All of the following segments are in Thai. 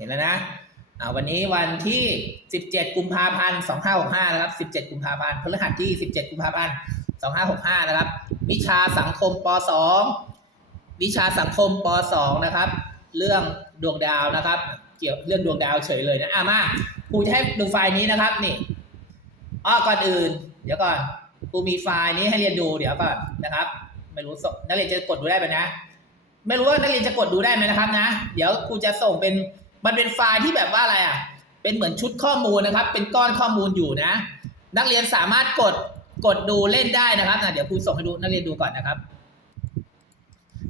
เห็นแล้วนะอ่าวันนี้วันที่ 17 กุมภาพันธ์2565นะครับ 17 กุมภาพันธ์พฤหัสที่ 17 กุมภาพันธ์2565นะครับ วิชาสังคมป .2 วิชาสังคมป .2 นะครับ เรื่องดวงดาวนะครับ เกี่ยวเรื่องดวงดาวเฉยเลยนะอะมาครูจะให้ดูไฟล์นี้นะครับนี่อ้อก่อนอื่น เดี๋ยวก่อนครูมีไฟล์นี้ให้เรียนดูเดี๋ยวก่อนนะครับ ไม่รู้นักเรียนจะกดดูได้ไหมนะ ไม่รู้ว่านักเรียนจะกดดูได้ไหมนะครับนะ เดี๋ยวครูจะส่งเป็น มันเป็นไฟล์ที่แบบว่าอะไรอะ เป็นเหมือนชุดข้อมูลนะครับ เป็นก้อนข้อมูลอยู่นะ นักเรียนสามารถกดกดดูเล่นได้นะครับนะเดี๋ยวครูส่งให้ดูนักเรียนดูก่อนนะครับ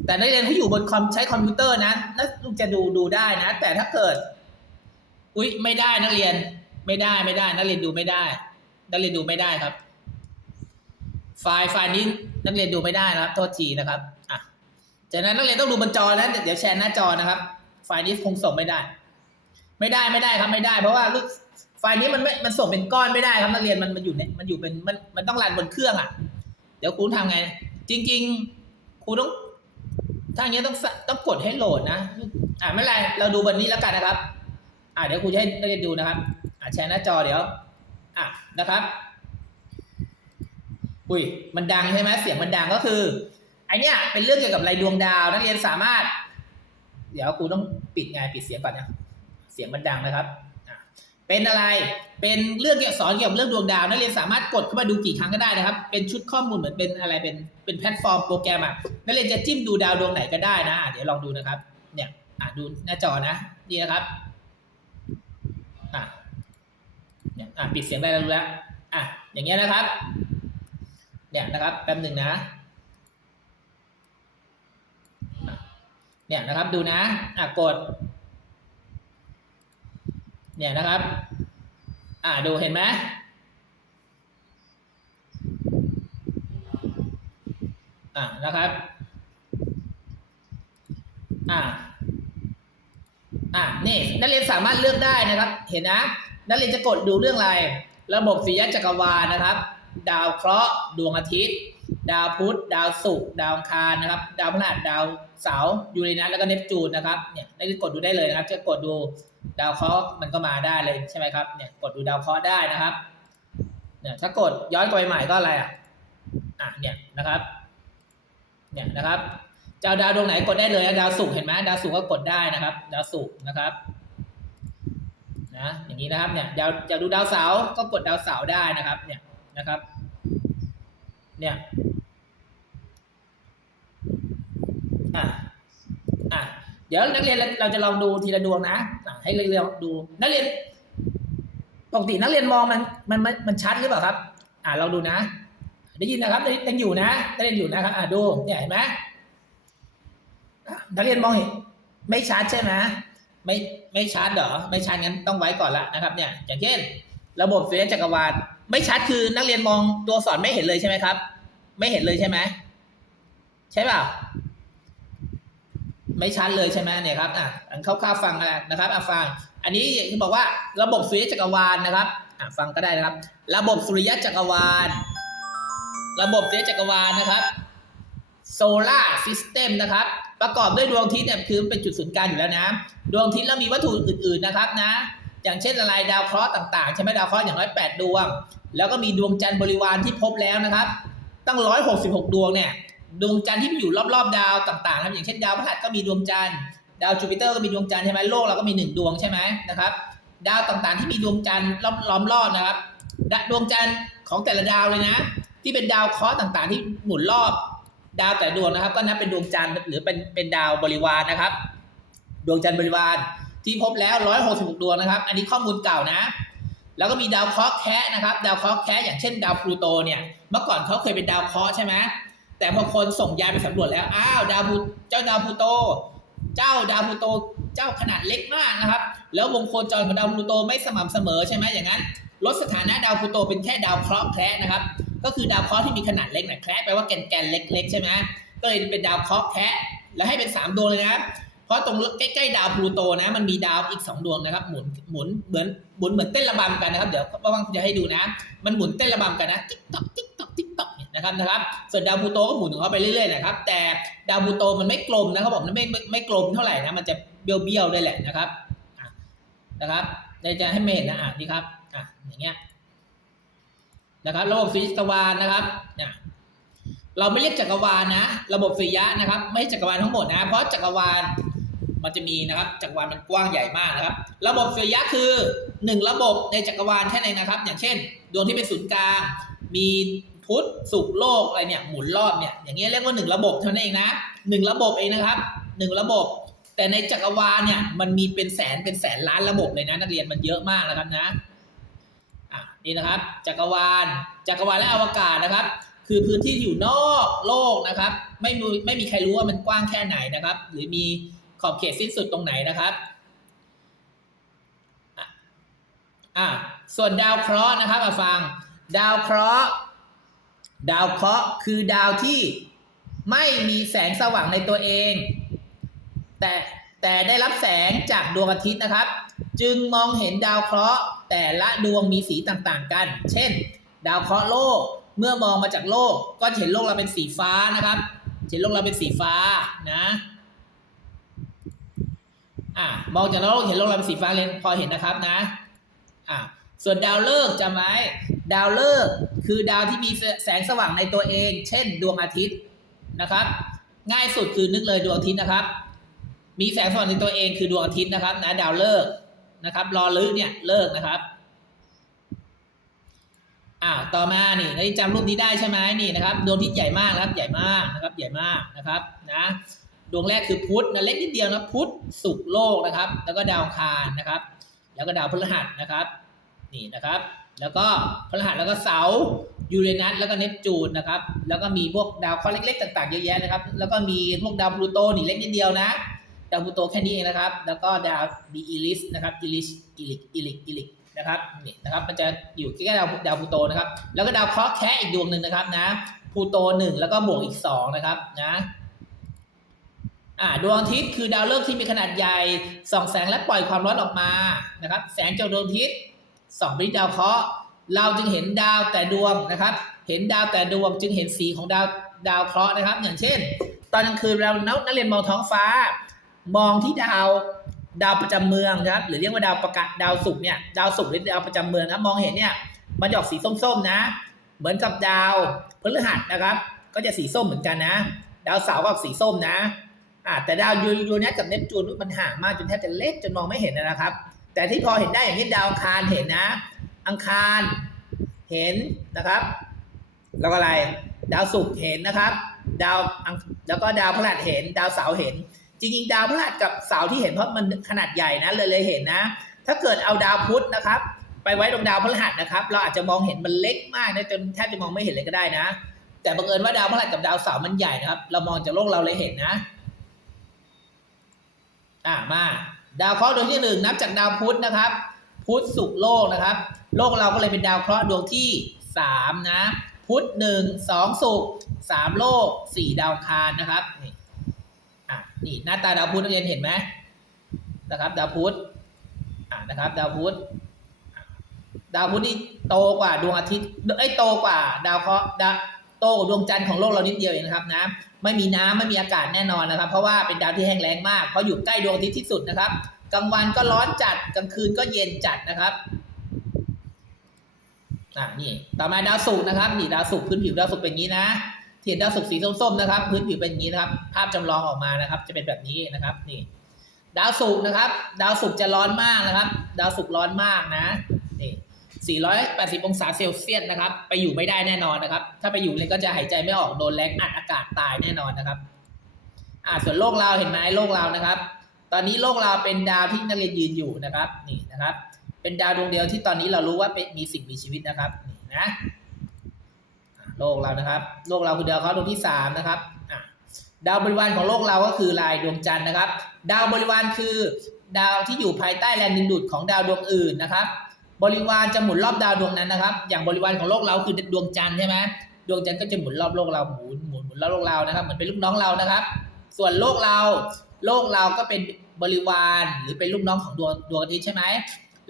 แต่นักเรียนที่อยู่บนคอมใช้คอมพิวเตอร์นะนักลูกจะดูดูได้นะ แต่ถ้าเกิด อุ๊ยไม่ได้นักเรียนไม่ได้ไม่ได้ นักเรียนดูไม่ได้ นักเรียนดูไม่ได้ครับ ไฟล์ไฟล์นี้นักเรียนดูไม่ได้นะครับ โทษทีนะครับอะจากนั้นนักเรียนต้องดูบนจอนะเดี๋ยวแชร์หน้าจอนะครับ ไฟล์นี้คงส่งไม่ได้ ไม่ได้ไม่ได้ครับไม่ได้ เพราะว่าลูกไฟล์นี้มันไม่มันส่งเป็นก้อนไม่ได้ครับนักเรียนมันมันอยู่ในมันอยู่เป็นมันมันต้องรันบนเครื่องอะ เดี๋ยวครูทำไง จริง ๆครูต้องถ้าอย่างนี้ต้องต้องกดให้โหลดนะอ่าไม่ไรเราดูบนนี้แล้วกันนะครับ อ่าเดี๋ยวครูจะให้นักเรียนดูนะครับ อ่าแชร์หน้าจอเดี๋ยว อะนะครับอุ้ยมันดังใช่ไหมเสียงมันดังก็คือไอเนี้ยเป็นเรื่องเกี่ยวกับไรดวงดาว นักเรียนสามารถ เดี๋ยวครูต้องปิดไงปิดเสียงก่อนนะ สียงมันดังนะครับ เป็นอะไร เป็นเรื่องเกี่ยวกับสอนเกี่ยวกับเรื่องดวงดาวนักเรียนสามารถกดเข้ามาดูกี่ครั้งก็ได้นะครับ เป็นชุดข้อมูลเหมือนเป็นอะไรเป็นเป็นแพลตฟอร์มโปรแกรมอะนักเรียนจะจิ้มดูดาวดวงไหนก็ได้นะเดี๋ยวลองดูนะครับ เนี่ยอะดูหน้าจอนะนี่นะครับอะเนี่ยอะปิดเสียงได้แล้วรู้แล้วอะอย่างเงี้ยนะครับ เนี่ยนะครับแป๊บหนึ่งนะอะเนี่ยนะครับดูนะอะกด เนี่ยนะครับ อะดูเห็นไหมอะนะครับอะอะนี่นักเรียนสามารถเลือกได้นะครับ เห็นนะ นักเรียนจะกดดูเรื่องอะไร ระบบสุริยะจักรวาลนะครับ ดาวเคราะห์ดวงอาทิตย์ ดาวพุธดาวศุกร์ดาวคารนะครับ ดาวพฤหัสดาวเสาร์ยูเรนัสแล้วก็เนปจูนนะครับเนี่ยนักเรียนกดดูได้เลยนะครับ จะกดดู ดาวเคราะห์มันก็มาได้เลยใช่ไหมครับเนี่ยกดดูดาวเคราะห์ได้นะครับเนี่ยถ้ากดย้อนกลับไปใหม่ก็อะไรอะอะเนี่ยนะครับเนี่ยนะครับจะเอาดาวดวงไหนกดได้เลยดาวศุกร์เห็นไหมดาวศุกร์ก็กดได้นะครับ ดาวศุกร์นะครับนะอย่างนี้นะครับเนี่ยดาวจะดูดาวเสาร์ก็กดดาวเสาร์ได้นะครับเนี่ยนะครับ เนี่ยอะอะเดี๋ยวนักเรียนเราจะลองดูทีละดวงนะ ให้เรียนดู นักเรียนปกตินักเรียนมองมันมันมันมันชัดหรือเปล่าครับ อะลองดูนะ ได้ยินนะครับยังอยู่นะได้ยินอยู่นะครับ อะดูเนี่ยเห็นไหมนักเรียนมองเห็นไม่ชัดใช่ไหมไม่ไม่ชัดเหรอไม่ชัดงั้นต้องไว้ก่อนละนะครับ เนี่ย อย่างเช่น ระบบสุริยจักรวาลไม่ชัดคือนักเรียนมองตัวสอนไม่เห็นเลยใช่ไหมครับ ไม่เห็นเลยใช่ไหมใช่เปล่า ไม่ชัดเลยใช่ไหมเนี่ยครับอะอันคร่าวๆฟังนะครับอะฟัง อันนี้ที่บอกว่าระบบสุริยะจักรวาลนะครับอะฟังก็ได้นะครับ ระบบสุริยะจักรวาล ระบบสุริยะจักรวาลนะครับโซลาร์ซิสเต็มนะครับ ประกอบด้วยดวงอาทิตย์เนี่ยคือเป็นจุดศูนย์กลางอยู่แล้วนะ ดวงอาทิตย์แล้วมีวัตถุอื่น ๆนะครับนะ อย่างเช่นอะไรดาวเคราะห์ต่างๆ ใช่ไหมดาวเคราะห์อย่างน้อย8ดวง แล้วก็มีดวงจันทร์บริวารที่พบแล้วนะครับ ตั้ง166ดวงเนี่ย ดวงจันทร์ที่อยู่รอบๆ ดาวต่างๆครับอย่างเช่นดาวพฤหัสก็มีดวงจันทร์ดาวจูปิเตอร์ก็มีดวงจันทร์ใช่ไหมโลกเราก็มีหนึ่งดวงใช่ไหมนะครับ ดาวต่างๆที่มีดวงจันทร์ล้อมรอบนะครับดวงจันทร์ของแต่ละดาวเลยนะ ที่เป็นดาวเคราะห์ต่างๆ ที่หมุนรอบ ดาวแต่ดวงนะครับ ก็นับเป็นดวงจันทร์หรือเป็นเป็นดาวบริวารนะครับ ดวงจันทร์บริวารที่พบแล้ว 166 ดวงนะครับ อันนี้ข้อมูลเก่านะ แล้วก็มีดาวเคราะห์แคะนะครับ ดาวเคราะห์แคะอย่างเช่น ดาวพลูโตเนี่ย เมื่อก่อนเขาเคยเป็นดาวเคราะห์ใช่ไหม แต่พอคนส่งยานไปสำรวจแล้ว อ้าว ดาวพูเจ้าดาวพูโต เจ้าดาวพูโต เจ้าขนาดเล็กมากนะครับ แล้ววงโคจรของดาวพูโตไม่สม่ำเสมอใช่ไหมอย่างนั้น ลดสถานะดาวพูโตเป็นแค่ดาวเคราะห์แคระนะครับ ก็คือดาวเคราะห์ที่มีขนาดเล็กนะแคระแปลว่าแกนแกนเล็กๆใช่ไหมก็เลยเป็นดาวเคราะห์แคระแล้วให้เป็นสามดวงเลยนะเพราะตรงใกล้ๆดาวพลูโตนะมันมีดาวอีก 2 ดวงนะครับหมุนหมุนเหมือนหมุนเหมือนเต้นระบำกันนะครับ เดี๋ยวว่างๆจะให้ดูนะ มันหมุนเต้นระบำกันนะติ๊กต๊อกติ๊กต๊อกติ๊กต๊อก นะครับนะครับส่วนดาวพูโตก็หมุนของเขาไปเรื่อยๆนะครับ แต่ดาวพูโตมันไม่กลมนะเขาบอกมันไม่ไม่ไม่กลมเท่าไหร่นะมันจะเบี้ยวๆได้แหละนะครับนะครับในจะให้ไม่เห็นนะอะนี่ครับอะอย่างเงี้ยนะครับ ระบบสุริยจักรวาลนะครับเนี่ยเราไม่เรียกจักรวาลนะ ระบบสุริยะนะครับ ไม่จักรวาลทั้งหมดนะ เพราะจักรวาลมันจะมีนะครับ จักรวาลมันกว้างใหญ่มากนะครับ ระบบสุริยะคือหนึ่งระบบในจักรวาลแค่ไหนนะครับ อย่างเช่น ดวงที่เป็นศูนย์กลางมี พุธศุกโลกอะไรเนี่ยหมุนรอบเนี่ยอย่างเงี้ยเรียกว่าหนึ่งระบบเท่านั้นเองนะหนึ่งระบบเองนะครับหนึ่งระบบ แต่ในจักรวาลเนี่ยมันมีเป็นแสนเป็นแสนล้านระบบเลยนะนักเรียนมันเยอะมากนะครับนะอะนี่นะครับ จักรวาลจักรวาลและอวกาศนะครับ คือพื้นที่อยู่นอกโลกนะครับ ไม่มีไม่มีใครรู้ว่ามันกว้างแค่ไหนนะครับ หรือมีขอบเขตสิ้นสุดตรงไหนนะครับอะอะส่วนดาวเคราะห์นะครับมาฟัง ดาวเคราะห์ ดาวเคราะห์คือดาวที่ไม่มีแสงสว่างในตัวเอง แต่แต่ได้รับแสงจากดวงอาทิตย์นะครับ จึงมองเห็นดาวเคราะห์แต่ละดวงมีสีต่างๆกัน เช่น ดาวเคราะห์โลกเมื่อมองมาจากโลก ก็เห็นโลกเราเป็นสีฟ้านะครับ เห็นโลกเราเป็นสีฟ้านะอะมองจากโลกเห็นโลกเราเป็นสีฟ้าเลยพอเห็นนะครับนะอะส่วนดาวฤกษ์จำไว้ ดาวฤกษ์คือดาวที่มีแสงสว่างในตัวเอง เช่น ดวงอาทิตย์นะครับ ง่ายสุดคือนึกเลยดวงอาทิตย์นะครับ มีแสงสว่างในตัวเองคือดวงอาทิตย์นะครับนะดาวฤกษ์นะครับรอลึกเนี่ยเลิกนะครับอ้าวต่อมานี่ได้จำรูปนี้ได้ใช่ไหมนี่นะครับดวงอาทิตย์ใหญ่มากนะครับ ใหญ่มากนะครับ ใหญ่มากนะครับนะดวงแรกคือพุธนะเล็กนิดเดียวนะพุธศุกโลกนะครับ แล้วก็ดาวคารนะครับ แล้วก็ดาวพฤหัสนะครับ นี่นะครับ แล้วก็พฤหัสแล้วก็เสาร์ยูเรนัสแล้วก็เนปจูนนะครับ แล้วก็มีพวกดาวเคราะห์เล็ก ๆ ต่างๆเยอะแยะนะครับ แล้วก็มีพวกดาวพลูโตนี่เล็กนิดเดียวนะ ดาวพลูโตแค่นี้เองนะครับ แล้วก็ดาวดีอิลิสนะครับอิลิสอิลิกอิลิกอิลิกนะครับนี่นะครับมันจะอยู่ใกล้ๆดาวดาวพลูโตนะครับ แล้วก็ดาวเคราะห์แค่อีกดวงหนึ่งนะครับนะพลูโตหนึ่งแล้วก็บวกอีกสองนะครับนะอ่าดวงอาทิตย์คือดาวฤกษ์ที่มีขนาดใหญ่ส่องแสงและปล่อยความร้อนออกมานะครับ แสงจากดวงอาทิตย์ ส่องไปที่ดาวเคราะห์เราจึงเห็นดาวแต่ดวงนะครับ เห็นดาวแต่ดวงจึงเห็นสีของดาวดาวเคราะห์นะครับ อย่างเช่น ตอนกลางคืนเรานักเรียนมองท้องฟ้า มองที่ดาวดาวประจำเมืองนะครับ หรือเรียกว่าดาวประกาศดาวศุกร์เนี่ยดาวศุกร์หรือดาวประจำเมืองนะมองเห็นเนี่ยมันจะออกสีส้มๆนะ เหมือนกับดาวพฤหัสนะครับ ก็จะสีส้มเหมือนกันนะ ดาวเสาร์ก็ออกสีส้มนะอ่าแต่ดาวยูยูเนียกับเนปจูนมันห่างมากจนแทบจะเล็กจนมองไม่เห็นนะครับ แต่ที่พอเห็นได้อย่างที่ดาวอังคารเห็นนะ อังคารเห็นนะครับ แล้วก็อะไร ดาวศุกร์เห็นนะครับ ดาวแล้วก็ดาวพฤหัสเห็น ดาวเสาร์เห็น จริงๆ ดาวพฤหัสกับเสาร์ที่เห็นเพราะมันขนาดใหญ่นะเลยเลยเห็นนะ ถ้าเกิดเอาดาวพุธนะครับ ไปไว้ตรงดาวพฤหัสนะครับ เราอาจจะมองเห็นมันเล็กมากนะจนแทบจะมองไม่เห็นเลยก็ได้นะ แต่บังเอิญว่าดาวพฤหัสกับดาวเสาร์มันใหญ่นะครับ เรามองจากโลกเราเลยเห็นนะอ่ามา ดาวเคราะห์ดวงที่หนึ่งนับจากดาวพุธนะครับ พุธศุกโลกนะครับ โลกเราก็เลยเป็นดาวเคราะห์ดวงที่สามนะ พุธหนึ่งสองศุกสามโลกสี่ดาวคารนะครับนี่อะนี่หน้าตาดาวพุธนักเรียนเห็นไหมนะครับ ดาวพุธอะนะครับ ดาวพุธดาวพุธนี่โตกว่าดวงอาทิตย์เอ้ยโตกว่า ดาวเคราะห์ดาว โตกว่าดวงจันทร์ของโลกเรานิดเดียวเองนะครับนะไม่มีน้ำไม่มีอากาศแน่นอนนะครับ เพราะว่าเป็นดาวที่แห้งแล้งมากเพราะอยู่ใกล้ดวงอาทิตย์ที่สุดนะครับกลางวันก็ร้อนจัดกลางคืนก็เย็นจัดนะครับอ่านี่ต่อมาดาวศุกร์นะครับนี่ดาวศุกร์พื้นผิวดาวศุกร์เป็นอย่างนี้นะเห็นดาวศุกร์สีส้มๆนะครับ พื้นผิวเป็นอย่างนี้นะครับ ภาพจำลองออกมานะครับ จะเป็นแบบนี้นะครับนี่ดาวศุกร์นะครับ ดาวศุกร์จะร้อนมากนะครับ ดาวศุกร์ร้อนมากนะนี่ 480 องศาเซลเซียสนะครับ ไปอยู่ไม่ได้แน่นอนนะครับ ถ้าไปอยู่เลยก็จะหายใจไม่ออกโดนแรงอัดอากาศตายแน่นอนนะครับ อ่าส่วนโลกเราเห็นไหมโลกเรานะครับ ตอนนี้โลกเราเป็นดาวที่นักเรียนยืนอยู่นะครับ นี่นะครับ เป็นดาวดวงเดียวที่ตอนนี้เรารู้ว่าเป็นมีสิ่งมีชีวิตนะครับ นี่นะโลกเรานะครับ โลกเราคือดาวเคราะห์ดวงที่สามนะครับดาวบริวารของโลกเราก็คือลายดวงจันทร์นะครับ ดาวบริวารคือ ดาวที่อยู่ภายใต้แรงดึงดูดของดาวดวงอื่นนะครับ บริวารจะหมุนรอบดาวดวงนั้นนะครับ อย่างบริวารของโลกเราคือดวงจันทร์ใช่ไหมดวงจันทร์ก็จะหมุนรอบโลกเราหมุนหมุนหมุนรอบโลกเรานะครับเหมือนเป็นลูกน้องเรานะครับ ส่วนโลกเรา โลกเราก็เป็นบริวารหรือเป็นลูกน้องของดวงดวงอาทิตย์ใช่ไหม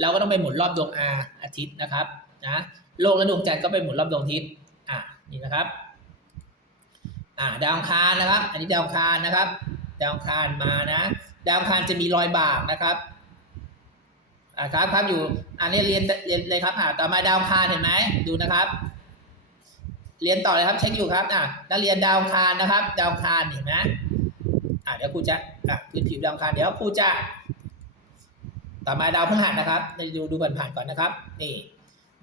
เราก็ต้องไปหมุนรอบดวงอาอาทิตย์นะครับนะโลกและดวงจันทร์ก็ไปหมุนรอบดวงอาทิตย์อ่านี่นะครับอ่าดาวคารนะครับ อันนี้ดาวคารนะครับ ดาวคารมานะ ดาวคารจะมีรอยบากนะครับ อ่าครับครับอยู่อันนี้เรียนเรียนเลยครับอ่าต่อมาดาวคารเห็นไหมดูนะครับ เรียนต่อเลยครับเช็คอยู่ครับอ่านักเรียนดาวคารนะครับ ดาวคารเห็นไหมอ่าเดี๋ยวครูจะอะพื้นผิวดาวคารเดี๋ยวครูจะ ต่อมาดาวพฤหัสนะครับดูดูผ่านๆก่อนนะครับ นี่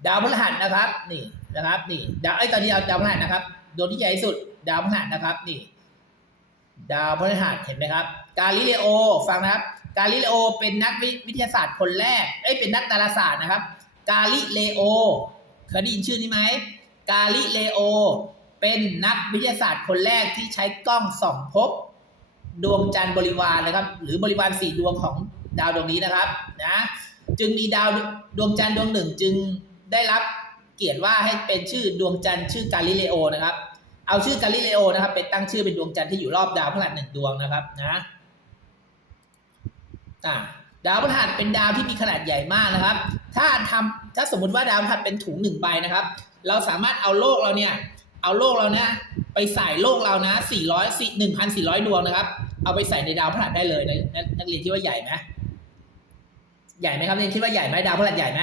ดาวพฤหัสนะครับ นี่นะครับ นี่ ดาวไอ้ตอนนี้เอาดาวพฤหัสนะครับดวงที่ใหญ่สุด ดาวพฤหัสนะครับ นี่ ดาวพฤหัสเห็นไหมครับ กาลิเลโอฟังนะครับ กาลิเลโอเป็นนักวิทยาศาสตร์คนแรกเอ้ยเป็นนักดาราศาสตร์นะครับ กาลิเลโอเคยได้ยินชื่อนี้ไหมกาลิเลโอ เป็นนักวิทยาศาสตร์คนแรกที่ใช้กล้องส่องพบ ดวงจันทร์บริวารนะครับ หรือบริวารสี่ดวงของดาวดวงนี้นะครับนะจึงมีดาวดวงจันทร์ดวงหนึ่งจึงได้รับเกียรติว่าให้เป็นชื่อดวงจันทร์ชื่อกาลิเลโอนะครับ เอาชื่อกาลิเลโอนะครับเป็นตั้งชื่อเป็นดวงจันทร์ที่อยู่รอบดาวพฤหัสหนึ่งดวงนะครับนะ อ่าดาวพฤหัสเป็นดาวที่มีขนาดใหญ่มากนะครับ ถ้าทำถ้าสมมติว่าดาวพฤหัสเป็นถุงหนึ่งใบนะครับ เราสามารถเอาโลกเราเนี่ย เอาโลกเราเนี่ยไปใส่โลกเรานะ400 1,400 ดวงนะครับ เอาไปใส่ในดาวพฤหัสได้เลยนะนักเรียนคิดว่าใหญ่ไหมใหญ่ไหมครับเรียนคิดว่าใหญ่ไหมดาวพฤหัสใหญ่ไหม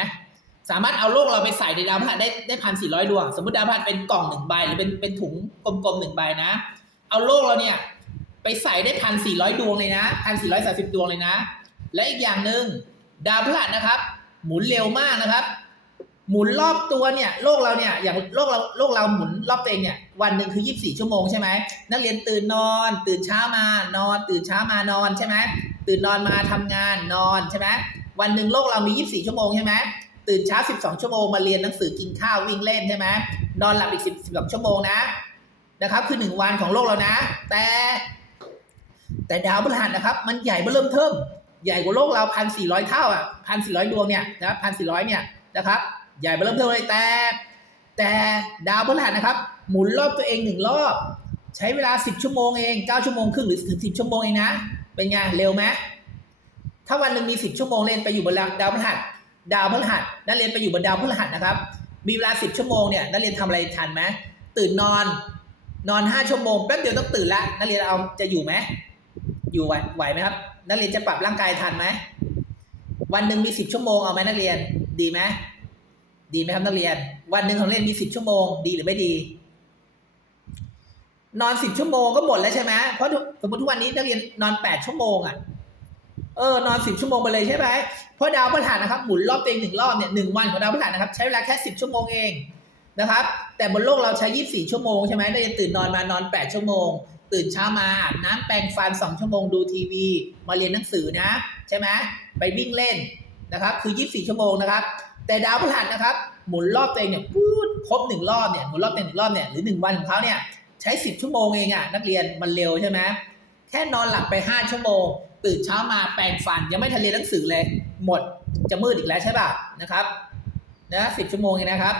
สามารถเอาโลกเราไปใส่ในดาวพฤหัสได้ได้พันสี่ร้อยดวง สมมติดาวพฤหัสเป็นกล่องหนึ่งใบหรือเป็นเป็นถุงกลมๆหนึ่งใบนะ เอาโลกเราเนี่ย ไปใส่ได้พันสี่ร้อยดวงเลยนะพันสี่ร้อยสาสิบดวงเลยนะ และอีกอย่างหนึ่งดาวพฤหัสนะครับ หมุนเร็วมากนะครับ หมุนรอบตัวเนี่ยโลกเราเนี่ยอย่างโลกเราโลกเราหมุนรอบตัวเองเนี่ยวันหนึ่งคือ 24 ชั่วโมงใช่ไหมนักเรียนตื่นนอน ตื่นเช้ามานอน ตื่นเช้ามานอนใช่ไหมตื่นนอนมาทำงานนอนใช่ไหมวันหนึ่งโลกเรามี 24 ชั่วโมงใช่ไหมตื่นเช้า 12 ชั่วโมงมาเรียนหนังสือกินข้าววิ่งเล่นใช่ไหมนอนหลับอีก 10 12 ชั่วโมงนะนะครับ คือหนึ่งวันของโลกเรานะ แต่ แต่ดาวพฤหัสนะครับ มันใหญ่เบ้อเริ่มเทิม ใหญ่กว่าโลกเราพันสี่ร้อยเท่าอะพันสี่ร้อยดวงเนี่ยนะครับพันสี่ร้อยเนี่ยนะครับ ใหญ่เบ้อเริ่มเทิมเลยแต่ แต่ดาวพฤหัสนะครับ หมุนรอบตัวเองหนึ่งรอบ ใช้เวลาสิบชั่วโมงเองเก้าชั่วโมงครึ่งหรือถึงสิบชั่วโมงเองนะ เป็นไงเร็วไหมถ้าวันหนึ่งมีสิบชั่วโมงเรียนไปอยู่บนดาวพฤหัส ดาวพฤหัสนักเรียนไปอยู่บนดาวพฤหัสนะครับ มีเวลาสิบชั่วโมงเนี่ยนักเรียนทำอะไรทันไหมตื่นนอน นอนห้าชั่วโมงแป๊บเดียวต้องตื่นละนักเรียนเอาจะอยู่ไหมอยู่ไหวไหวไหมครับ นักเรียนจะปรับร่างกายทันไหมวันหนึ่งมีสิบชั่วโมงเอาไหมนักเรียน ดีไหมดีไหมครับนักเรียน วันหนึ่งของเรียนมีสิบชั่วโมง ดีหรือไม่ดี นอนสิบชั่วโมงก็หมดแล้วใช่ไหมเพราะสมมติทุกวันนี้นักเรียนนอนแปดชั่วโมงอะเออนอนสิบชั่วโมงไปเลยใช่ไหมเพราะดาวพฤหัสนะครับหมุนรอบตัวเองหนึ่งรอบเนี่ยหนึ่งวันของดาวพฤหัสนะครับ ใช้เวลาแค่สิบชั่วโมงเองนะครับ แต่บนโลกเราใช้ยี่สิบสี่ชั่วโมงใช่ไหมนักเรียนตื่นนอนมานอนแปดชั่วโมง ตื่นเช้ามาอาบน้ำแปรงฟันสองชั่วโมงดูทีวี มาเรียนหนังสือนะ ใช่ไหมไปวิ่งเล่นนะครับ คือยี่สิบสี่ชั่วโมงนะครับ แต่ดาวพฤหัสนะครับ หมุนรอบตัวเองเนี่ยพูดครบหนึ่งรอบเนี่ยหมุนรอบตัวเองหนึ่งรอบเนี่ยหรือหนึ่งวันของเขาเนี่ยใช้สิบชั่วโมงเองอะนักเรียนมันเร็วใช่ไหมแค่นอนหลับไปห้าชั่วโมง ตื่นเช้ามาแปรงฟันยังไม่ทันเรียนหนังสือเลย หมดจะมืดอีกแล้วใช่ป่ะนะครับนะสิบชั่วโมงเองนะครับ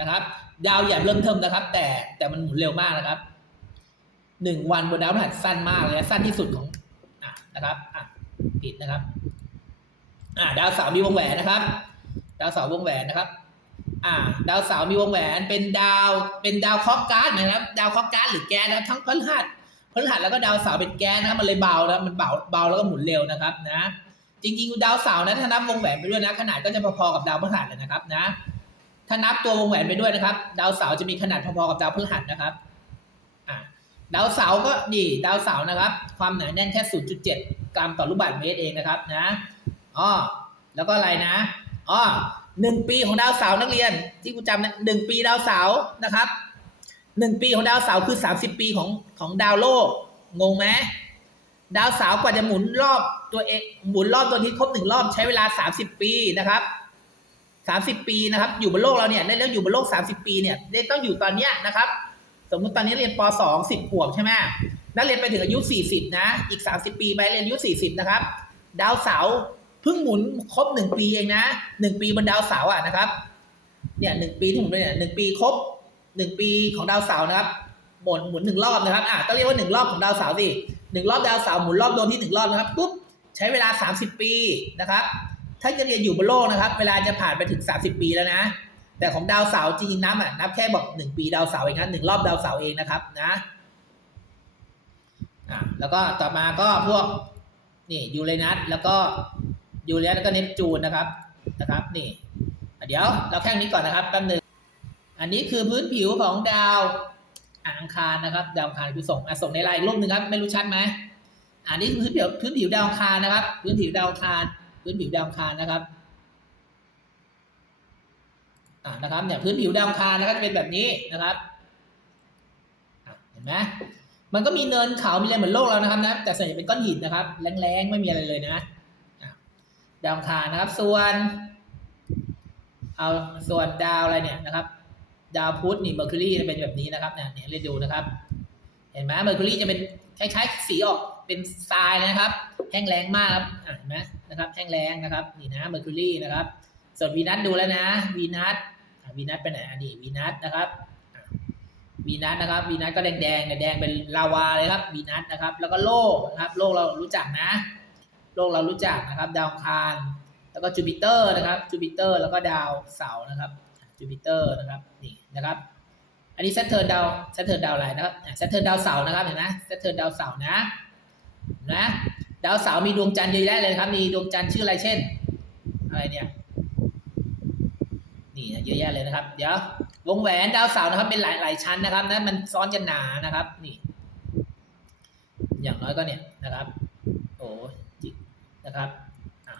นะครับ ดาวใหญ่เริ่มเทิมนะครับ แต่แต่มันหมุนเร็วมากนะครับ หนึ่งวันบนดาวพฤหัสสั้นมากเลยนะสั้นที่สุดของอะนะครับอะผิดนะครับอ่าดาวเสาร์มีวงแหวนนะครับ ดาวเสาร์วงแหวนนะครับอ่าดาวเสาร์มีวงแหวนเป็นดาวเป็นดาวเคราะห์ก๊าซนะครับ ดาวเคราะห์ก๊าซหรือแก๊สนะครับทั้งพฤหัสพฤหัสแล้วก็ดาวเสาร์เป็นแก๊สนะครับมันเลยเบานะมันเบาเบาแล้วก็หมุนเร็วนะครับนะจริงๆดาวเสาร์นะถ้านับวงแหวนไปด้วยนะขนาดก็จะพอๆกับดาวพฤหัสเลยนะครับนะถ้านับตัววงแหวนไปด้วยนะครับ ดาวเสาร์จะมีขนาดพอๆกับดาวพฤหัสนะครับ ดาวเสาร์ก็นี่ดาวเสาร์นะครับ ความหนาแน่นแค่ 0.7 กรัมต่อลูกบาศก์เมตรเองนะครับนะอ๋อแล้วก็อะไรนะอ๋อหนึ่งปีของดาวเสาร์นักเรียน ที่กูจำนะหนึ่งปีดาวเสาร์นะครับหนึ่งปีของดาวเสาร์คือ 30 ปีของของดาวโลกงงไหมดาวเสาร์กว่าจะหมุนรอบตัวเองหมุนรอบตัวที่ครบหนึ่งรอบใช้เวลา 30 ปีนะครับ30 ปีนะครับ อยู่บนโลกเราเนี่ยแล้วอยู่บนโลก 30 ปีเนี่ยได้ต้องอยู่ตอนเนี้ยนะครับ สมมุติตอนนี้เรียนป .2 10ขวบใช่ไหมนักเรียนไปถึงอายุ 40 นะ อีก 30 ปีไปเรียนอายุ 40 นะครับ ดาวเสาร์เพิ่งหมุนครบ 1 ปีเองนะ 1 ปีบนดาวเสาร์อะนะครับ เนี่ยหปีที่หมุนเนี่ยหปีครบ 1 ปีของดาวเสาร์นะครับหมุนหมุนหนึ่งรอบนะครับ อะต้องเรียกว่าหนึ่งรอบของดาวเสาร์สิหนึ่งรอบดาวเสาร์หมุนรอบดวงที่หนึ่งรอบนะครับปุ๊บใช้เวลา 30 ปีนะครับ ถ้าจะเรียนอยู่บนโลกนะครับ เวลาจะผ่านไปถึง 30 ปีแล้วนะ แต่ของดาวเสาร์จริงๆนับอะนับแค่บอกหนึ่งปีดาวเสาร์เองนะหนึ่งรอบดาวเสาร์เองนะครับนะอ่าแล้วก็ต่อมาก็พวกนี่ยูเรนัสแล้วก็ยูเรนัสแล้วก็เนปจูนนะครับนะครับ นี่เดี๋ยวเราแค่นี้ก่อนนะครับแป๊บนึงอันนี้คือพื้นผิวของดาวอังคารนะครับ ดาวอังคารคือส่งอะส่งในไลน์รูปหนึ่งครับ ไม่รู้ชัดไหมอันนี้คือพื้นผิวพื้นผิวดาวอังคารนะครับ พื้นผิวดาวอังคาร พื้นผิวดาวอังคารนะครับ อ่านะครับเนี่ยพื้นผิวดาวคารนะครับจะเป็นแบบนี้นะครับเห็นไหมมันก็มีเนินเขามีอะไรเหมือนโลกเรานะครับนะแต่ส่วนใหญ่เป็นก้อนหินนะครับแรงๆไม่มีอะไรเลยนะดาวคารนะครับ ส่วนเอาส่วนดาวอะไรเนี่ยนะครับ ดาวพุธนี่เมอร์คิวรีเป็นแบบนี้นะครับเนี่ยเนี่ยเรียนดูนะครับ เห็นไหมเมอร์คิวรีจะเป็นคล้ายๆสีออกเป็นทรายนะครับ แห้งแล้งมากครับเห็นไหมนะครับ แห้งแล้งนะครับนี่นะเมอร์คิวรีนะครับ ส่วนวีนัสดูแล้วนะวีนัส วีนัสไปไหนอันนี้วีนัสนะครับวีนัสนะครับวีนัสก็แดงแดงแดงเป็นลาวาเลยครับวีนัสนะครับ แล้วก็โลกนะครับ โลกเรารู้จักนะ โลกเรารู้จักนะครับ ดาวคารแล้วก็จูปิเตอร์นะครับจูปิเตอร์แล้วก็ดาวเสาร์นะครับจูปิเตอร์นะครับนี่นะครับ อันนี้เซตเทิร์นดาวเซตเทิร์นดาวอะไรนะครับเซตเทิร์นดาวเสาร์นะครับเห็นไหมเซตเทิร์นดาวเสาร์นะนะ ดาวเสาร์มีดวงจันทร์เยอะแยะเลยครับ มีดวงจันทร์ชื่ออะไรเช่น อะไรเนี่ย นี่นะเยอะแยะเลยนะครับ เดี๋ยว วงแหวนดาวเสาร์นะครับ เป็นหลายหลายชั้นนะครับนะมันซ้อนกันหนานะครับ นี่ อย่างน้อยก็เนี่ยนะครับ โอ้จิกนะครับอะ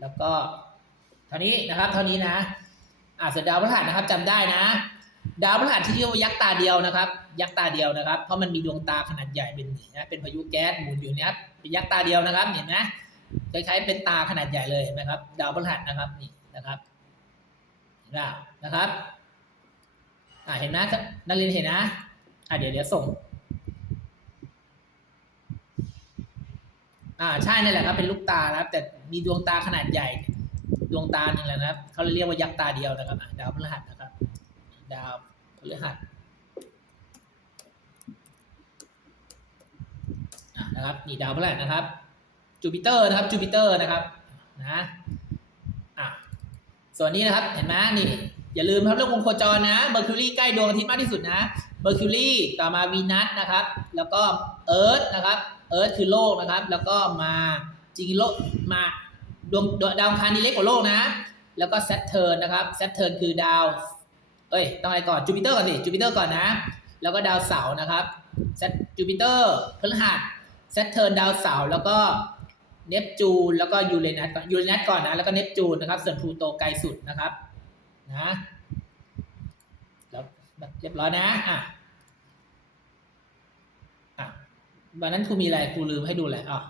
แล้วก็เท่านี้นะครับ เท่านี้นะอ่าส่วนดาวพฤหัสนะครับจำได้นะ ดาวพฤหัสที่เรียกว่ายักษ์ตาเดียวนะครับ ยักษ์ตาเดียวนะครับ เพราะมันมีดวงตาขนาดใหญ่เป็นนะเป็นพายุแก๊สหมุนอยู่เนี้ยเป็นยักษ์ตาเดียวนะครับ เห็นไหมคล้ายๆเป็นตาขนาดใหญ่เลยเห็นไหมครับ ดาวพฤหัสนะครับนี่นะครับ เห็นเปล่านะครับอ่าเห็นนะนักเรียนเห็นนะอ่าเดี๋ยวเดี๋ยวส่ง อ่าใช่นั่นแหละครับ เป็นลูกตานะครับ แต่มีดวงตาขนาดใหญ่ ดวงตาหนึ่งแหละนะครับเขาเรียกว่ายักษ์ตาเดียวนะครับดาวพฤหัสนะครับ ดาวพฤหัสนะครับนี่ดาวพฤหัสนะครับจูปิเตอร์นะครับจูปิเตอร์นะครับนะ ส่วนนี้นะครับเห็นไหมนี่อย่าลืมครับเรื่องวงโคจรนะเมอร์คิวรีใกล้ดวงอาทิตย์มากที่สุดนะเมอร์คิวรีต่อมาวีนัสนะครับ แล้วก็เอิร์ธนะครับเอิร์ธคือโลกนะครับ แล้วก็มาจริงโลกมาดวงดาวอังคารนี่เล็กกว่าโลกนะ แล้วก็แซตเทิร์นนะครับแซตเทิร์นคือดาว เอ้ยต้องอะไรก่อนจูปิเตอร์ก่อนสิจูปิเตอร์ก่อนนะ แล้วก็ดาวเสาร์นะครับแซตจูปิเตอร์พฤหัสแซตเทิร์นดาวเสาร์แล้วก็ เนปจูนแล้วก็ยูเรนัสก่อนยูเรนัสก่อนนะแล้วก็เนปจูนนะครับส่วนพลูโตไกลสุดนะครับนะแล้วเรียบร้อยนะอะอะวันนั้นครูมีอะไรครูลืมให้ดูแหละอะ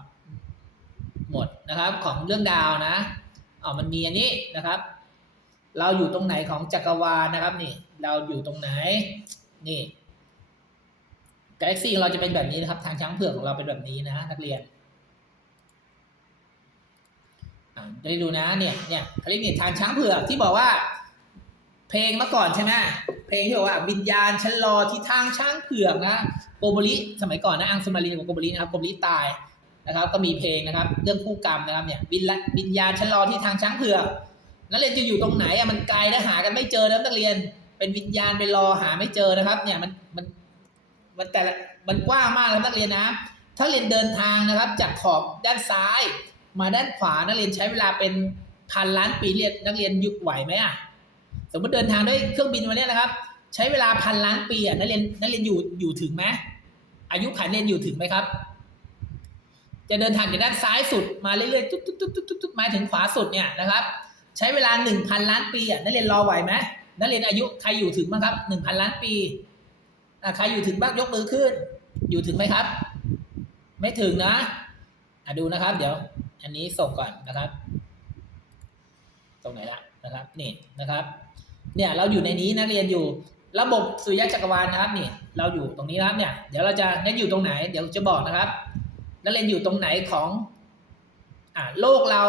หมดนะครับของเรื่องดาวนะอ๋อมันมีอันนี้นะครับ เราอยู่ตรงไหนของจักรวาลนะครับนี่ เราอยู่ตรงไหน นี่กาแล็กซี่ของเราจะเป็นแบบนี้นะครับ ทางช้างเผือกของเราเป็นแบบนี้นะนักเรียนอ่า ได้ดูนะเนี่ยเนี่ยเขาเรียกนี่ยทางช้างเผือกที่บอกว่า เพลงเมื่อก่อนใช่ไหมเพลงที่บอกว่าวิญญาณฉันรอที่ทางช้างเผือกนะโกโบริสมัยก่อนนะอังสมารินกับโกโบรินะครับโกโบริตายนะครับ ก็มีเพลงนะครับ เรื่องคู่กรรมนะครับเนี่ยวิญญาวิญญาณฉันรอที่ทางช้างเผือกนักเรียนจะอยู่ตรงไหนอะมันไกลนะหากันไม่เจอนะนักเรียน เป็นวิญญาณไปรอหาไม่เจอนะครับ เนี่ยมันมันมันแต่ละมันกว้างมากเลยนักเรียนนะถ้าเรียนเดินทางนะครับ จากขอบด้านซ้าย มาด้านขวานักเรียนใช้เวลาเป็นพันล้านปีเรียนนักเรียนหยุดไหวไหมอะสมมติเดินทางด้วยเครื่องบินวันนี้นะครับ ใช้เวลาพันล้านปีอะนักเรียนนักเรียนอยู่อยู่ถึงไหมอายุขันเรียนอยู่ถึงไหมครับ จะเดินทางจากด้านซ้ายสุดมาเรื่อยๆตุ๊ดตุ๊ดตุ๊ดตุ๊ดตุ๊ดมาถึงขวาสุดเนี่ยนะครับ ใช้เวลาหนึ่งพันล้านปีอะนักเรียนรอไหวไหมนักเรียนอายุใครอยู่ถึงบ้างครับหนึ่งพันล้านปีอะใครอยู่ถึงบ้างยกมือขึ้น อยู่ถึงไหมครับ ไม่ถึงนะอะดูนะครับ เดี๋ยว อันนี้ส่งก่อนนะครับตรงไหนละนะครับนี่นะครับ เนี่ยเราอยู่ในนี้นักเรียนอยู่ระบบสุริยะจักรวาลนะครับนี่เราอยู่ตรงนี้นะครับเนี่ยเดี๋ยวเราจะนักอยู่ตรงไหน เดี๋ยวจะบอกนะครับ นักเรียนอยู่ตรงไหนของอ่าโลกเรา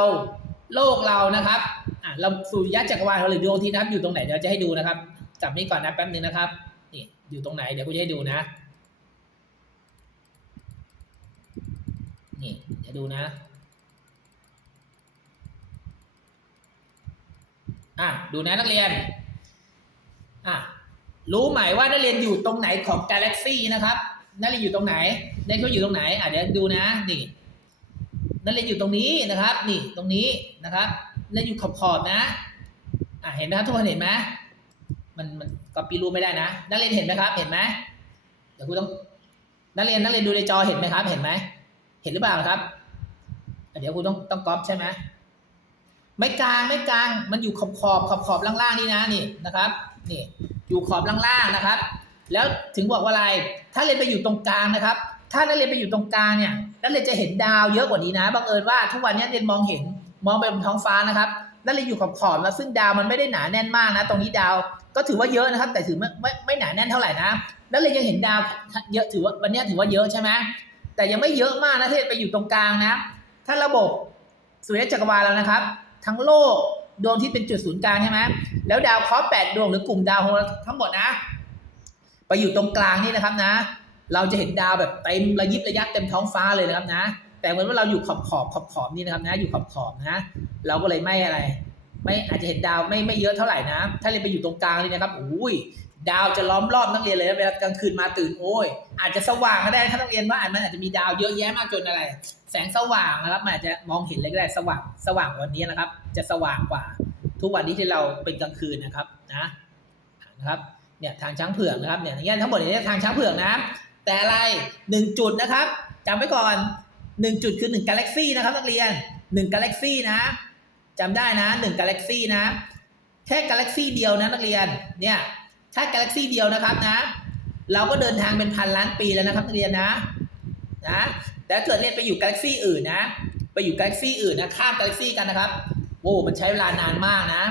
โลกเรานะครับอ่าเราสุริยะจักรวาลเราหรือดวงอาทิตย์นะครับอยู่ตรงไหนเดี๋ยวจะให้ดูนะครับจับนี่ก่อนนะแป๊บนึงนะครับนี่อยู่ตรงไหนเดี๋ยวกูจะให้ดูนะนี่เดี๋ยวดูนะ อะดูนะนักเรียนอะรู้ไหมว่านักเรียนอยู่ตรงไหนของกาแล็กซี่นะครับนักเรียนอยู่ตรงไหนนักเรียนอยู่ตรงไหนอะเดี๋ยวดูนะนี่นักเรียนอยู่ตรงนี้นะครับ นี่ตรงนี้นะครับนักเรียนอยู่ขอบขอบนะอ่าเห็นไหมครับทุกคนเห็นไหมมันมันก๊อปปี้รูปไม่ได้นะนักเรียนเห็นไหมครับ เห็นไหมเดี๋ยวครูต้องนักเรียนนักเรียนดูในจอเห็นไหมครับ เห็นไหมเห็นหรือเปล่าครับ เดี๋ยวครูต้องต้องก๊อปใช่ไหม ไม่กลางไม่กลางมันอยู่ขอบขอบขอบขอบล่างๆนี่นะนี่นะครับนี่อยู่ขอบล่างๆนะครับ แล้วถึงบอกว่าอะไร ถ้าเรียนไปอยู่ตรงกลางนะครับ ถ้านักเรียนไปอยู่ตรงกลางเนี่ยนักเรียนจะเห็นดาวเยอะกว่านี้นะบังเอิญว่าทุกวันนี้เรียนมองเห็นมองไปบนท้องฟ้านะครับนักเรียนอยู่ขอบขอบแล้วซึ่งดาวมันไม่ได้หนาแน่นมากนะ ตรงนี้ดาวก็ถือว่าเยอะนะครับ แต่ถือไม่ไม่ไม่หนาแน่นเท่าไหร่นะนักเรียนยังเห็นดาวเยอะถือว่าวันนี้ถือว่าเยอะใช่ไหมแต่ยังไม่เยอะมากนะที่ไปอยู่ตรงกลางนะ ถ้าระบบสุริยะจักรวาลแล้วนะครับ ทั้งโลกดวงที่เป็นจุดศูนย์กลางใช่ไหมแล้วดาวเคราะห์แปดดวงหรือกลุ่มดาวของเราทั้งหมดนะ ไปอยู่ตรงกลางนี่นะครับนะ เราจะเห็นดาวแบบเต็มระยิบระยับเต็มท้องฟ้าเลยนะครับนะ แต่เหมือนว่าเราอยู่ขอบขอบขอบขอบนี่นะครับนะ อยู่ขอบขอบนะ เราก็เลยไม่อะไร ไม่อาจจะเห็นดาวไม่ไม่เยอะเท่าไหร่นะ ถ้าเรียนไปอยู่ตรงกลางนี่นะครับอุ้ย ดาวจะล้อมรอบนักเรียนเลยเวลากลางคืนมาตื่นโอ้ยอาจจะสว่างก็ได้ถ้านักเรียนว่าอาจมันอาจจะมีดาวเยอะแยะมากจนอะไร แสงสว่างนะครับอาจจะมองเห็นเลยก็ได้สว่างสว่างว่านี้นะครับ จะสว่างกว่า ทุกวันนี้ที่เราเป็นกลางคืนนะครับนะนะครับเนี่ยทางช้างเผือกนะครับเนี่ยอย่างเงี้ยทั้งหมดเนี่ยทางช้างเผือกนะแต่อะไรหนึ่งจุดนะครับจำไว้ก่อนหนึ่งจุดคือหนึ่งกาแล็กซี่นะครับนักเรียนหนึ่งกาแล็กซี่นะจำได้นะหนึ่งกาแล็กซี่นะแค่กาแล็กซี่เดียวนะนักเรียนเนี่ย ถ้ากาแล็กซี่เดียวนะครับนะ เราก็เดินทางเป็นพันล้านปีแล้วนะครับนักเรียนนะนะแต่ถ้าเกิดเรียนไปอยู่กาแล็กซี่อื่นนะ ไปอยู่กาแล็กซี่อื่นนะข้ามกาแล็กซี่กันนะครับโอ้มันใช้เวลานานมากนะ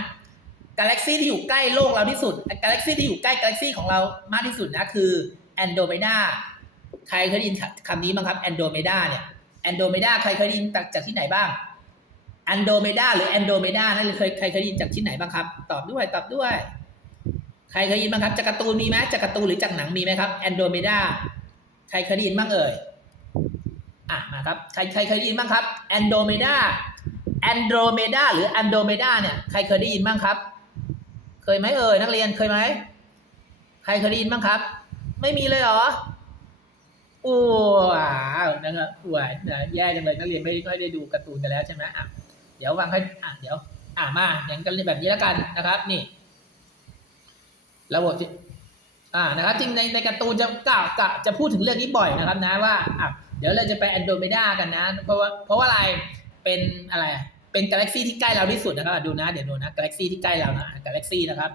กาแล็กซี่ที่อยู่ใกล้โลกเราที่สุดกาแล็กซี่ที่อยู่ใกล้กาแล็กซี่ของเรามากที่สุดนะคือแอนโดเมดาใครเคยได้ยินคำนี้บ้างครับแอนโดเมดาเนี่ยแอนโดเมดาใครเคยได้ยินจากที่ไหนบ้างแอนโดเมดาหรือแอนโดเมดานั่นเคยใครเคยได้ยินจากที่ไหนบ้างครับ ตอบด้วยตอบด้วย ใครเคยได้ยินบ้างครับจากการ์ตูนมีไหมจากการ์ตูนหรือจากหนังมีไหมครับแอนโดเมดาใครเคยได้ยินบ้างเอ่ยอะมาครับใครใครเคยได้ยินบ้างครับแอนโดเมดาแอนโดเมดาหรือแอนโดเมดาเนี่ยใครเคยได้ยินบ้างครับ เคยไหมเอ่ยนักเรียนเคยไหมใครเคยได้ยินบ้างครับ ไม่มีเลยเหรออ้าวนะครับอ้วนะแย่จังเลยนักเรียนไม่ค่อยได้ดูการ์ตูนกันแล้วใช่ไหมอะเดี๋ยววางให้อะเดี๋ยว อะมาอย่างกันแบบนี้แล้วกันนะครับ นี่ ระบบอ่านะครับจริงในในการ์ตูนจะกล่าวกะจะพูดถึงเรื่องนี้บ่อยนะครับนะว่าอะเดี๋ยวเราจะไปแอนโดเมดากันนะ เพราะว่าเพราะว่าอะไรเป็นอะไรเป็นกาแล็กซี่ที่ใกล้เราที่สุดนะครับดูนะเดี๋ยวดูนะกาแล็กซี่ที่ใกล้เรานะกาแล็กซี่นะครับ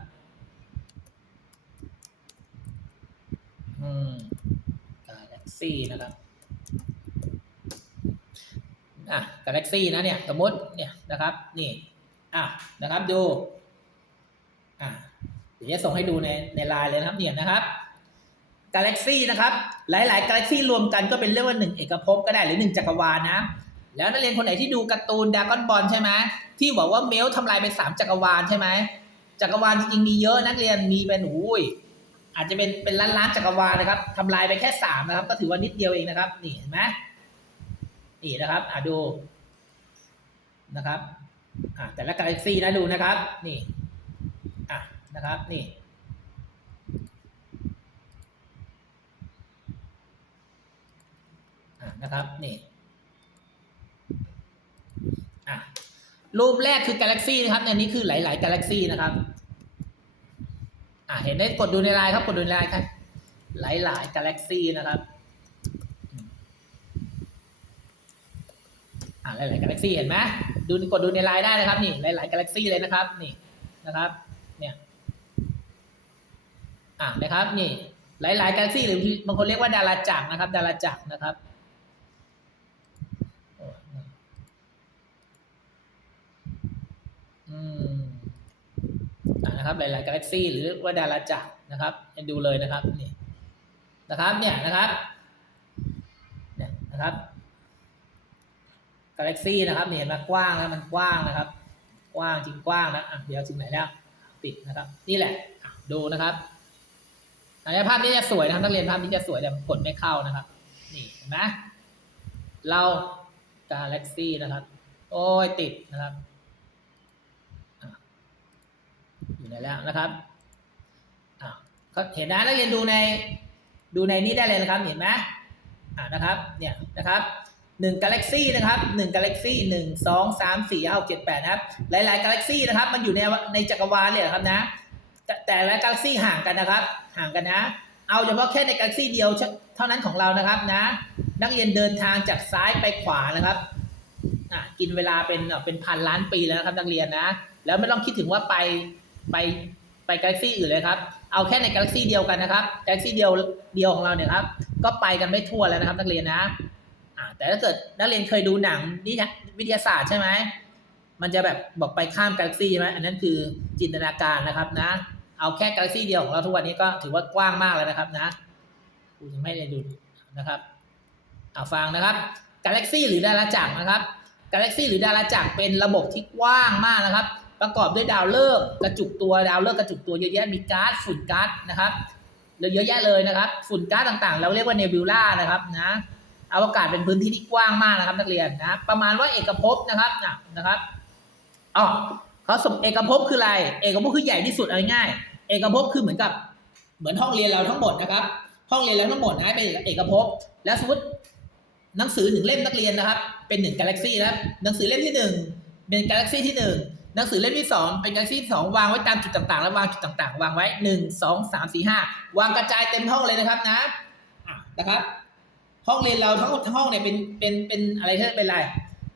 อืมกาแล็กซี่นะครับอะกาแล็กซี่นะเนี่ยสมมติเนี่ยนะครับ นี่อะนะครับดูอะ ดี๋ยวจะส่งให้ดูในในไลน์เลยนะครับเนี่ยนะครับกาแล็กซี่นะครับ หลาย ๆ กาแล็กซี่รวมกันก็เป็นเรียกว่าหนึ่งเอกภพก็ได้หรือหนึ่งจักรวาลนะ แล้วนักเรียนคนไหนที่ดูการ์ตูนดากอนบอลใช่ไหมที่บอกว่าเมลทำลายไปสามจักรวาลใช่ไหมจักรวาลจริงๆมีเยอะนักเรียนมีเป็นอุ้ยอาจจะเป็นเป็นล้านล้านๆจักรวาลนะครับทำลายไปแค่สามนะครับ ก็ถือว่านิดเดียวเองนะครับ นี่เห็นไหมนี่นะครับอะดูนะครับอะแต่ละกาแล็กซี่นะดูนะครับ นี่ นะครับนี่นะครับนี่อะรูปแรกคือกาแล็กซี่นะครับในนี้คือหลาย ๆ กาแล็กซี่นะครับอะเห็นได้กดดูในไลน์ครับกดดูในไลน์ครับ หลาย ๆ กาแล็กซี่นะครับอะหลาย ๆ กาแล็กซี่เห็นไหมดูกดดูในไลน์ได้นะครับ นี่หลาย ๆ กาแล็กซี่เลยนะครับ นี่นะครับ เนี่ย อะนะครับนี่หลายๆกาแล็กซี่หรือบางคนเรียกว่าดาราจักรนะครับ ดาราจักรนะครับอืมอ่านะครับหลายๆกาแล็กซี่หรือว่าดาราจักรนะครับดูเลยนะครับนี่นะครับเนี่ยนะครับเนี่ยนะครับกาแล็กซี่นะครับเห็นไหมกว้างนะมันกว้างนะครับ กว้างจริงกว้างนะอะเดี๋ยวถึงไหนแล้วปิดนะครับ นี่แหละดูนะครับ อันนี้ภาพนี้จะสวยนะครับนักเรียนภาพนี้จะสวยแต่กดไม่เข้านะครับ นี่เห็นไหมเรากาแล็กซี่นะครับ โอ้ยติดนะครับอยู่ไหนแล้วนะครับอ่าเห็นนะนักเรียนดูในดูในนี้ได้เลยนะครับ เห็นไหมอ่านะครับ เนี่ยนะครับหนึ่งกาแล็กซี่นะครับหนึ่งกาแล็กซี่หนึ่งสองสามสี่ห้าหกเจ็ดแปดนะครับ หลายๆกาแล็กซี่นะครับ มันอยู่ในในจักรวาลเนี่ยครับนะ แต่แต่ละกาแล็กซี่ห่างกันนะครับ ห่างกันนะ เอาเฉพาะแค่ในกาแล็กซี่เดียวเท่านั้นของเรานะครับนะ นักเรียนเดินทางจากซ้ายไปขวานะครับอะกินเวลาเป็นเป็นพันล้านปีแล้วนะครับนักเรียนนะ แล้วไม่ต้องคิดถึงว่าไปไปไปกาแล็กซี่อื่นเลยครับ เอาแค่ในกาแล็กซี่เดียวกันนะครับกาแล็กซี่เดียวเดียวของเราเนี่ยครับก็ไปกันไม่ทั่วแล้วนะครับ นักเรียนนะอ่าแต่ถ้าเกิดนักเรียนเคยดูหนังนิทานวิทยาศาสตร์ใช่ไหมมันจะแบบบอกไปข้ามกาแล็กซี่ใช่ไหมอันนั้นคือจินตนาการนะครับนะ เอาแค่กาแล็กซี่เดียวของเราทุกวันนี้ก็ถือว่ากว้างมากแล้วนะครับนะกูจะไม่ได้ดูนะครับเอาฟังนะครับกาแล็กซี่หรือดาราจักรนะครับกาแล็กซี่หรือดาราจักรเป็นระบบที่กว้างมากนะครับ ประกอบด้วยดาวฤกษ์กระจุกตัวดาวฤกษ์กระจุกตัวเยอะแยะมีก๊าซฝุ่นก๊าซนะครับเยอะแยะเลยนะครับ ฝุ่นก๊าซต่างๆ เราเรียกว่าเนบิวล่านะครับนะอวกาศเป็นพื้นที่ที่กว้างมากนะครับ นักเรียนนะประมาณว่าเอกภพนะครับนะนะครับอ๋อ เขาสมเอกภพคืออะไร เอกภพคือใหญ่ที่สุดเอาง่าย เอกภพคือเหมือนกับ เหมือนห้องเรียนเราทั้งหมดนะครับ ห้องเรียนเราทั้งหมดนะเป็นเอกภพแล้วสมมติหนังสือหนึ่งเล่มนักเรียนนะครับ เป็นหนึ่งกาแล็กซี่นะหนังสือเล่มที่หนึ่งเป็นกาแล็กซี่ที่หนึ่งหนังสือเล่มที่สองเป็นกาแล็กซี่สองวางไว้ตามจุดต่างๆ แล้ววางจุดต่างๆ วางไว้หนึ่งสองสามสี่ห้าวางกระจายเต็มห้องเลยนะครับนะอะนะครับ ห้องเรียนเราทั้งหมดทั้งห้องเนี่ยเป็นเป็นเป็นอะไรที่เป็นอะไร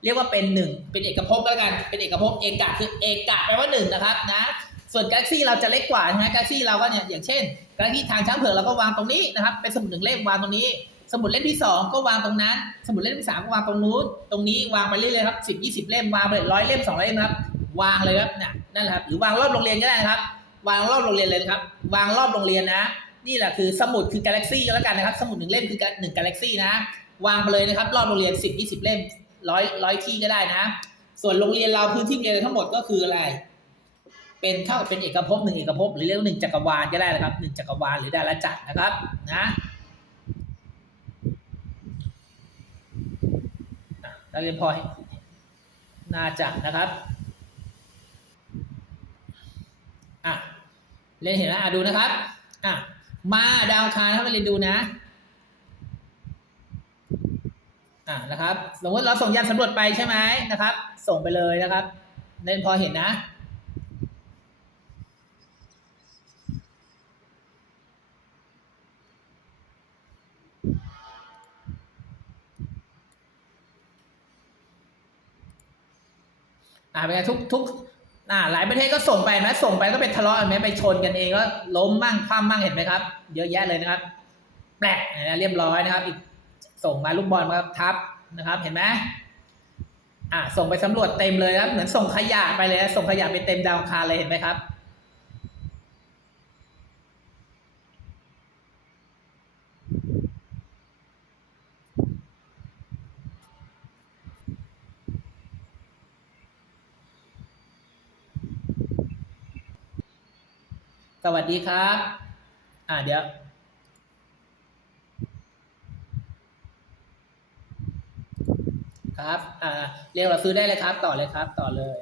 เรียกว่าเป็นหนึ่งเป็นเอกภพก็แล้วกันเป็นเอกภพเอกะคือเอกะแปลว่าหนึ่งนะครับนะส่วนกาแล็กซี่เราจะเล็กกว่าใช่ไหมกาแล็กซี่เราก็เนี่ยอย่างเช่นกาแล็กซี่ทางช้างเผือกเราก็วางตรงนี้นะครับเป็นสมุดหนึ่งเล่มวางตรงนี้ สมุดเล่มที่สองก็วางตรงนั้น สมุดเล่มที่สามก็วางตรงนู้นตรงนี้วางไปเรื่อยๆครับสิบยี่สิบเล่มวางไปร้อยเล่มสองร้อยเล่มครับวางเลยครับน่ะนั่นแหละครับหรือวางรอบโรงเรียนก็ได้นะครับ วางรอบโรงเรียนเลยครับ วางรอบโรงเรียนนะ นี่แหละคือสมุดคือกาแล็กซี่ก็แล้วกันนะครับ สมุดหนึ่งเล่มคือหนึ่งกาแล็กซี่นะ วางไปเลยนะครับ รอบโรงเรียนสิบยี่สิบเล่ม ร้อยร้อยที่ก็ได้นะ ส่วนโรงเรียนเราพื้นที่เรียนทั้งหมดก็คืออะไร เป็นเท่ากับเป็นเอกภพหนึ่งเอกภพหรือเรียกว่าหนึ่งจักรวาลก็ได้นะครับหนึ่งจักรวาลหรือดาราจักรนะครับนะนักเรียนพอหน่าจะนะครับอะเรียนเห็นแล้วอะดูนะครับอะมาดาวคารถ้าไปเรียนดูนะ อะนะครับ สมมติเราส่งยานสำรวจไปใช่ไหมนะครับ ส่งไปเลยนะครับเรียนพอเห็นนะอ่าเป็นไงทุกทุกอ่าหลายประเทศก็ส่งไปไหมส่งไปก็เป็นทะเลาะกันไหมไปชนกันเองก็ล้มมั่งคว่ำมั่งเห็นไหมครับ เยอะแยะเลยนะครับ แปลกนะเรียบร้อยนะครับอีก ส่งมาลูกบอลมาทับนะครับ เห็นไหมอ่าส่งไปสำรวจเต็มเลยครับเหมือนส่งขยะไปเลยส่งขยะไปเต็มดาวคารเลยเห็นไหมครับสวัสดีครับ อ่าเดี๋ยว ครับอ่าเรียกเราซื้อได้เลยครับ ต่อเลยครับ ต่อเลย